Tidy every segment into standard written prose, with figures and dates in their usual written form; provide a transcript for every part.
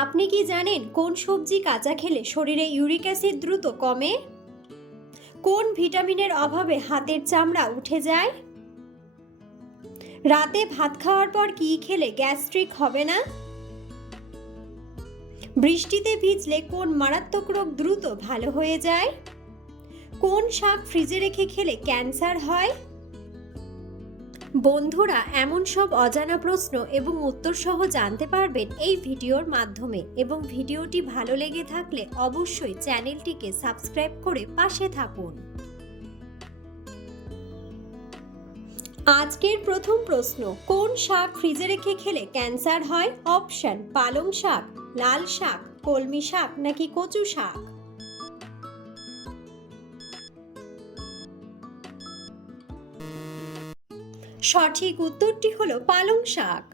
আপনি কি জানেন কোন সবজি কাঁচা খেলে শরীরে ইউরিক অ্যাসিড দ্রুত কমে? কোন ভিটামিনের অভাবে হাতের চামড়া উঠে যায়? রাতে ভাত খাওয়ার পর কি খেলে গ্যাস্ট্রিক হবে না? বৃষ্টিতে ভিজলে কোন মারাত্মক রোগ দ্রুত ভালো হয়ে যায়? কোন শাক ফ্রিজে রেখে খেলে ক্যান্সার হয়? বন্ধুরা, এমন সব অজানা প্রশ্ন এবং উত্তর সহ জানতে পারবেন এই ভিডিওর মাধ্যমে, এবং ভিডিওটি ভালো লেগে থাকলে অবশ্যই চ্যানেলটিকে সাবস্ক্রাইব করে পাশে থাকুন। আজকের প্রথম প্রশ্ন, কোন শাক ফ্রিজে রেখে খেলে ক্যান্সার হয়? অপশন: পালং শাক, লাল শাক, কলমি শাক নাকি কচু শাক? সঠিক উত্তরটি হলো পালং শাক।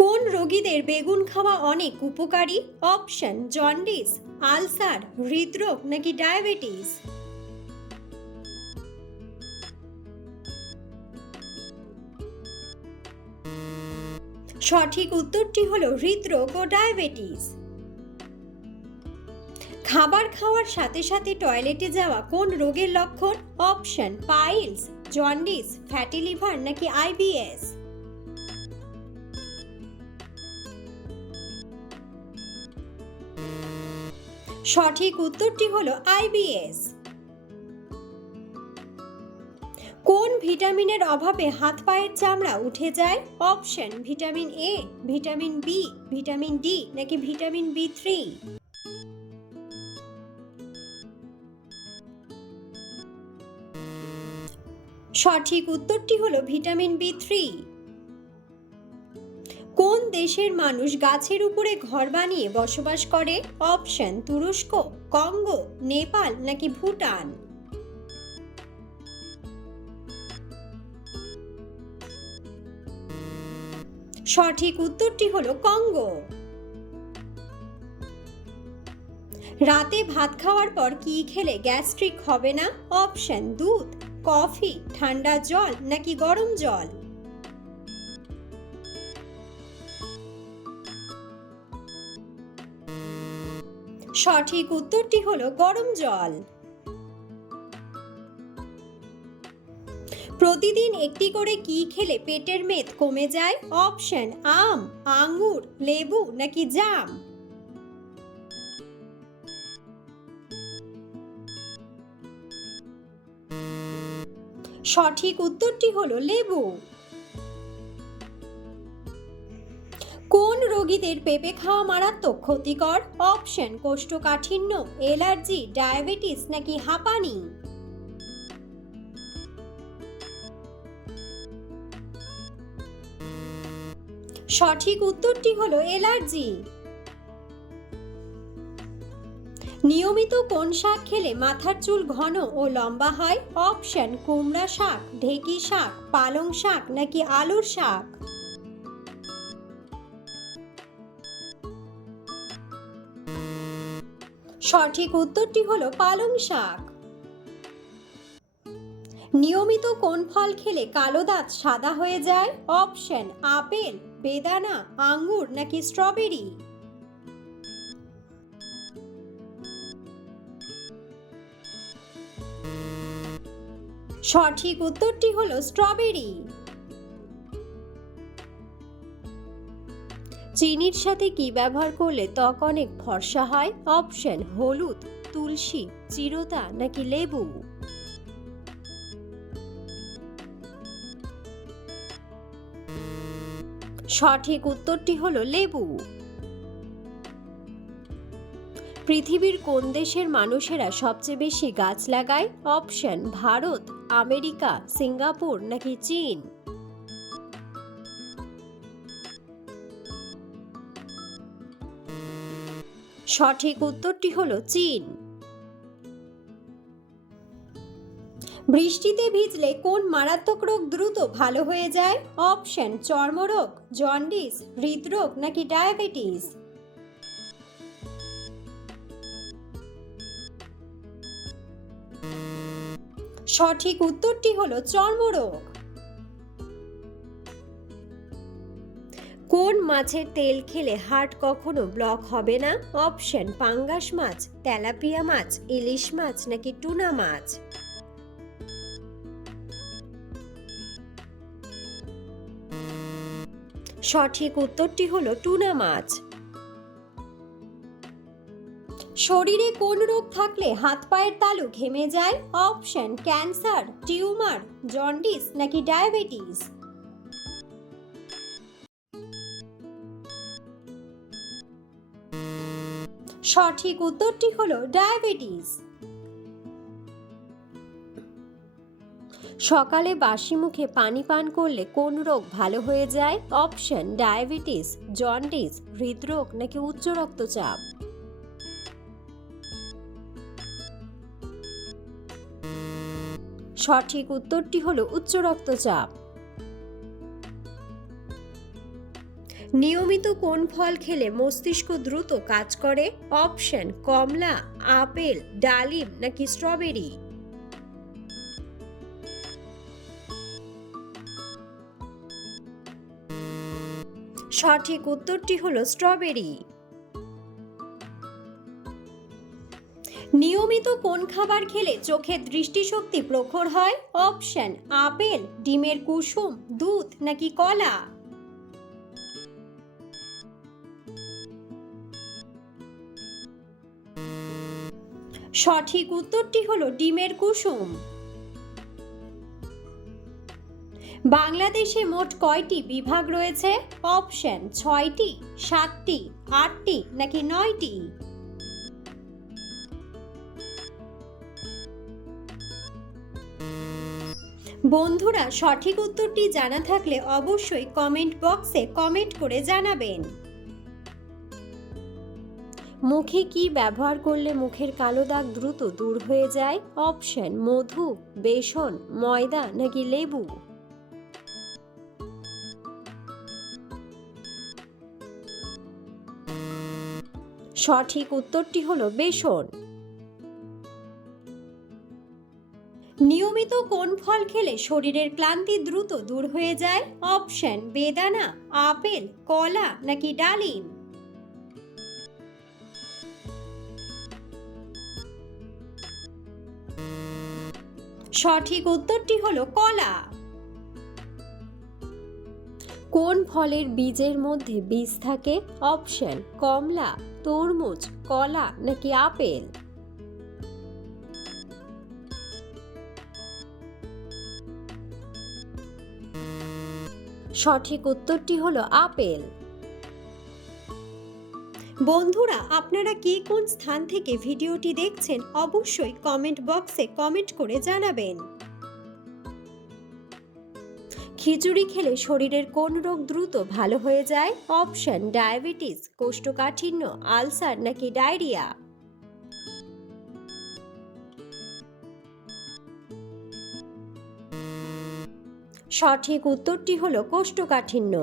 কোন রোগীদের বেগুন খাওয়া অনেক উপকারী? অপশন: জন্ডিস, আলসার, হৃদরোগ নাকি ডায়াবেটিস? সঠিক উত্তরটি হলো হৃদরোগ ও ডায়াবেটিস। খাবার খাওয়ার সাথে সাথে টয়লেটে যাওয়া কোন রোগের লক্ষণ? Option: piles, jaundice, fatty liver নাকি আইবিএস? সঠিক উত্তরটি হলো আইবিএস। কোন ভিটামিনের অভাবে হাত পায়ের চামড়া উঠে যায়? Option: vitamin A, vitamin B, vitamin D নাকি ভিটামিন বি3? সঠিক উত্তরটি হলো ভিটামিন বি3। কোন দেশের মানুষ গাছের উপরে ঘর বানিয়ে বসবাস করে? অপশন: তুরস্ক, কঙ্গো, নেপাল নাকি ভুটান? সঠিক উত্তরটি হলো কঙ্গো। রাতে ভাত খাওয়ার পর কি খেলে গ্যাস্ট্রিক হবে না? অপশন: দুধ, কফি, ঠান্ডা জল নাকি গরম জল? সঠিক উত্তরটি হলো গরম জল। প্রতিদিন একটি করে কি খেলে পেটের মেদ কমে যায়? অপশন: আম, আঙ্গুর, লেবু নাকি জাম? সঠিক উত্তরটি হলো লেবু। কোন রোগীদের পেঁপে খাওয়া মারাত্মক ক্ষতিকর? অপশন: কোষ্ঠকাঠিন্য, অ্যালার্জি, ডায়াবেটিস নাকি হাঁপানি? সঠিক উত্তরটি হলো অ্যালার্জি। নিয়মিত কোন শাক খেলে মাথার চুল ঘন ও লম্বা হয়? অপশন: কুমড়া শাক, ঢেঁকি শাক, পালং শাক নাকি আলুর শাক? সঠিক উত্তরটি হলো পালং শাক। নিয়মিত কোন ফল খেলে কালো দাঁত সাদা হয়ে যায়? অপশন: আপেল, বেদানা, আঙ্গুর নাকি স্ট্রবেরি? সঠিক উত্তরটি হলো স্ট্রবেরি। চিনির সাথে কি ব্যবহার করলে ত্বক অনেক ফর্সা হয়? অপশন: হলুদ, তুলসী, চিরতা নাকি লেবু? সঠিক উত্তরটি হলো লেবু। পৃথিবীর কোন দেশের মানুষেরা সবচেয়ে বেশি গাছ লাগায়? অপশন: ভারত, আমেরিকা, সিঙ্গাপুর নাকি চীন? সঠিক উত্তরটি হলো চীন। বৃষ্টিতে ভিজলে কোন মারাত্মক রোগ দ্রুত ভালো হয়ে যায়? অপশন: চর্মরোগ, জন্ডিস, হৃদরোগ নাকি ডায়াবেটিস? সঠিক উত্তরটি হলো চর্মরোগ। কোন মাছের তেল খেলে হার্ট কখনো ব্লক হবে না? অপশন পাঙ্গাস মাছ, তেলাপিয়া মাছ, ইলিশ মাছ নাকি টুনা মাছ। সঠিক উত্তরটি হলো টুনা মাছ। শরীরে কোন রোগ থাকলে হাত পায়ের তালু ঘেমে যায়? অপশন ক্যান্সার, টিউমার, জন্ডিস নাকি ডায়াবেটিস। সঠিক উত্তরটি হলো ডায়াবেটিস। সকালে বাসি মুখে পানি পান করলে কোন রোগ ভালো হয়ে যায়? অপশন ডায়াবেটিস, জন্ডিস, হৃদরোগ নাকি উচ্চ রক্তচাপ। সঠিক উত্তরটি হলো উচ্চ রক্তচাপ। নিয়মিত কোন ফল খেলে মস্তিষ্ক দ্রুত কাজ করে? অপশন কমলা, আপেল, ডালিম নাকি স্ট্রবেরি। সঠিক উত্তরটি হলো স্ট্রবেরি। নিয়মিত কোন খাবার খেলে চোখের দৃষ্টিশক্তি প্রখর হয়? অপশন আপেল, ডিমের কুসুম, দুধ নাকি কলা। সঠিক উত্তরটি হলো ডিমের কুসুম। বাংলাদেশে মোট কয়টি বিভাগ রয়েছে? অপশন 6টি, 7টি, 8টি নাকি 9টি। বন্ধুরা, সঠিক উত্তরটি জানা থাকলে অবশ্যই কমেন্ট বক্সে কমেন্ট করে জানাবেন। মুখে কি ব্যবহার করলে মুখের কালো দাগ দ্রুত দূর হয়ে যায়? অপশন মধু, বেসন, ময়দা নাকি লেবু। সঠিক উত্তরটি হলো বেসন। নিয়মিত কোন ফল খেলে শরীরের ক্লান্তি দ্রুত দূর হয়ে যায়? অপশন বেদানা, আপেল, কলা নাকি ডালিম। সঠিক উত্তরটি হলো কলা। কোন ফলের বীজের মধ্যে বীজ থাকে? অপশন কমলা, তরমুজ, কলা নাকি আপেল। সঠিক উত্তরটি হলো আপেল। বন্ধুরা, আপনারা কে কোন স্থান থেকে ভিডিওটি দেখছেন অবশ্যই কমেন্ট বক্সে কমেন্ট করে জানাবেন। খিচুড়ি খেলে শরীরের কোন রোগ দ্রুত ভালো হয়ে যায়? অপশন ডায়াবেটিস, কোষ্ঠকাঠিন্য, আলসার নাকি ডায়রিয়া। সঠিক উত্তরটি হলো কোষ্ঠকাঠিন্য।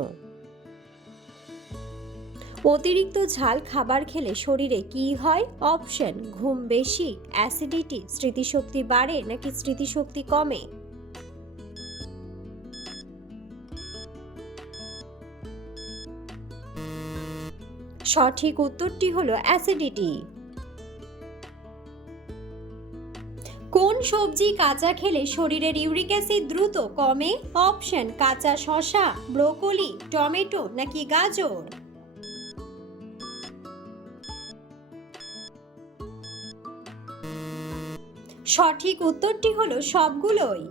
অতিরিক্ত ঝাল খাবার খেলে শরীরে কি হয়? অপশন ঘুম বেশি, অ্যাসিডিটি, স্মৃতিশক্তি বাড়ে নাকি স্মৃতিশক্তি কমে। সঠিক উত্তরটি হলো অ্যাসিডিটি। কোন সবজি কাঁচা খেলে শরীরের ইউরিক অ্যাসিড দ্রুত কমে? অপশন কাঁচা শসা, ব্রোকলি, টমেটো নাকি গাজর। সঠিক উত্তরটি হলো সবগুলোই।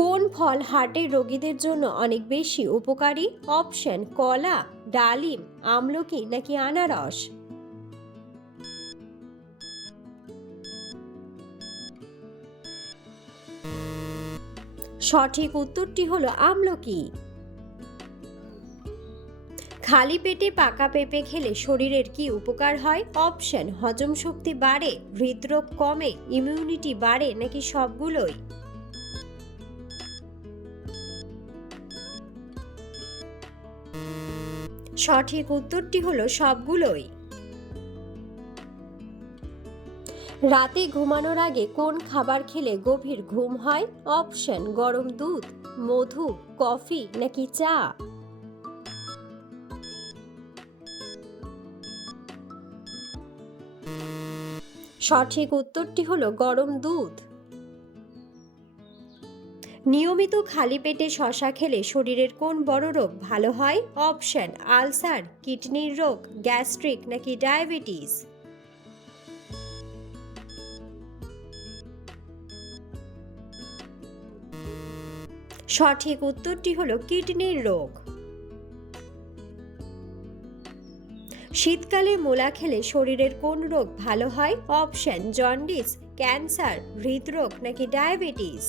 কোন ফল হার্টের রোগীদের জন্য অনেক বেশি উপকারী? অপশন কলা, ডালিম, আমলকি নাকি আনারস। সঠিক উত্তরটি হলো আমলকি। খালি পেটে পাকা পেঁপে খেলে শরীরের কি উপকার হয়? অপশন হজম শক্তি বাড়ে, হৃদরোগ কমে, ইমিউনিটি বাড়ে নাকি সবগুলোই। সঠিক উত্তরটি হলো সবগুলোই। রাতে ঘুমানোর আগে কোন খাবার খেলে গভীর ঘুম হয়? অপশন গরম দুধ, মধু, কফি নাকি চা। সঠিক উত্তরটি হলো গরম দুধ। নিয়মিত খালি পেটে শসা খেলে শরীরের কোন বড় রোগ ভালো হয়? অপশন আলসার, কিডনির রোগ, গ্যাস্ট্রিক নাকি ডায়াবেটিস। সঠিক উত্তরটি হলো কিডনির রোগ। শীতকালে মূলা খেলে শরীরের কোন রোগ ভালো হয়? অপশন জন্ডিস, ক্যান্সার, হৃদরোগ নাকি ডায়াবেটিস।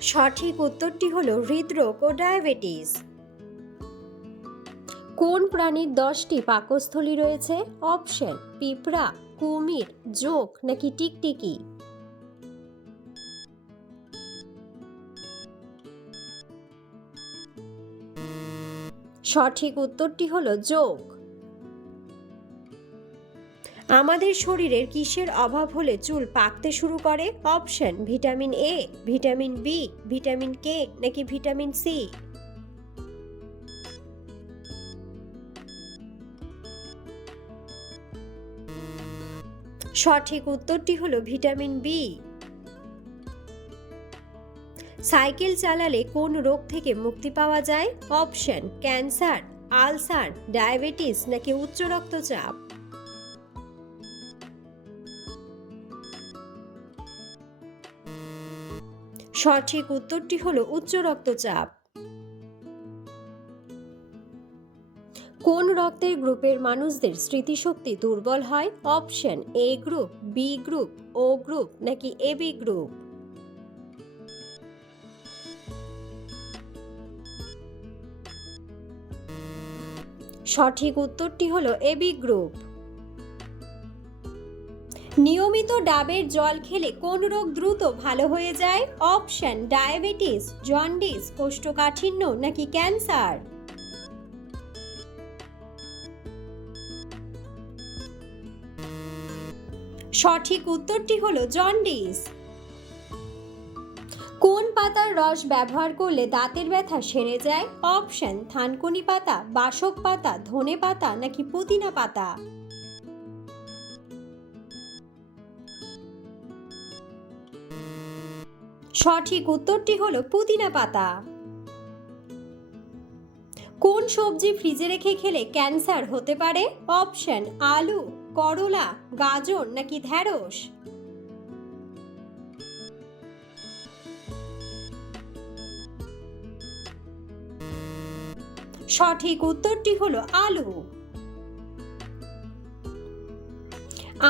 সঠিক উত্তরটি হলো হৃদরোগ ও ডায়াবেটিস। কোন প্রাণীর 10টি পাকস্থলী রয়েছে? অপশন পিঁপড়া, কুমির, জোঁক নাকি টিকটিকি। সঠিক উত্তরটি হলো জোঁক। আমাদের শরীরের কিসের অভাব হলে চুল পাকতে শুরু করে? Option vitamin A, vitamin B, vitamin K নাকি ভিটামিন সি। সঠিক উত্তরটি হলো ভিটামিন বি। সাইকেল চালালে কোন রোগ থেকে মুক্তি পাওয়া যায়? অপশন ক্যান্সার, আলসার, ডায়াবেটিস নাকি উচ্চ রক্তচাপ। সঠিক উত্তরটি হলো উচ্চ রক্তচাপ। কোন রক্তের গ্রুপের মানুষদের স্মৃতিশক্তি দুর্বল হয়? Option A group, B group, O group নাকি এবি গ্রুপ। সঠিক উত্তরটি হলো এবি গ্রুপ। নিয়মিত ডাবের জল খেলে কোন রোগ দ্রুত ভালো হয়ে যায়? অপশন ডায়াবেটিস, জন্ডিস, কোষ্ঠকাঠিন্য নাকি ক্যান্সার। সঠিক উত্তরটি হলো জন্ডিস। কোন পাতার রস ব্যবহার করলে দাঁতের ব্যথা সেরে যায়? অপশন থানকুনি পাতা, বাসক পাতা, ধনে পাতা নাকি পুদিনা পাতা। সঠিক উত্তরটি হলো পুদিনা পাতা। কোন সবজি ফ্রিজে রেখে খেলে ক্যান্সার হতে পারে? অপশন আলু, করলা, গাজর নাকি ঢ্যাঁড়স। সঠিক উত্তরটি হলো আলু।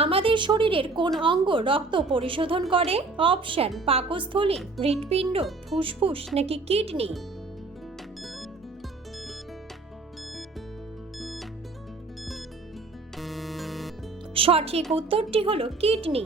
আমাদের শরীরের কোন অঙ্গ রক্ত পরিশোধন করে? অপশন পাকস্থলী, হৃৎপিণ্ড, ফুসফুস নাকি কিডনি। সঠিক উত্তরটি হলো কিডনি।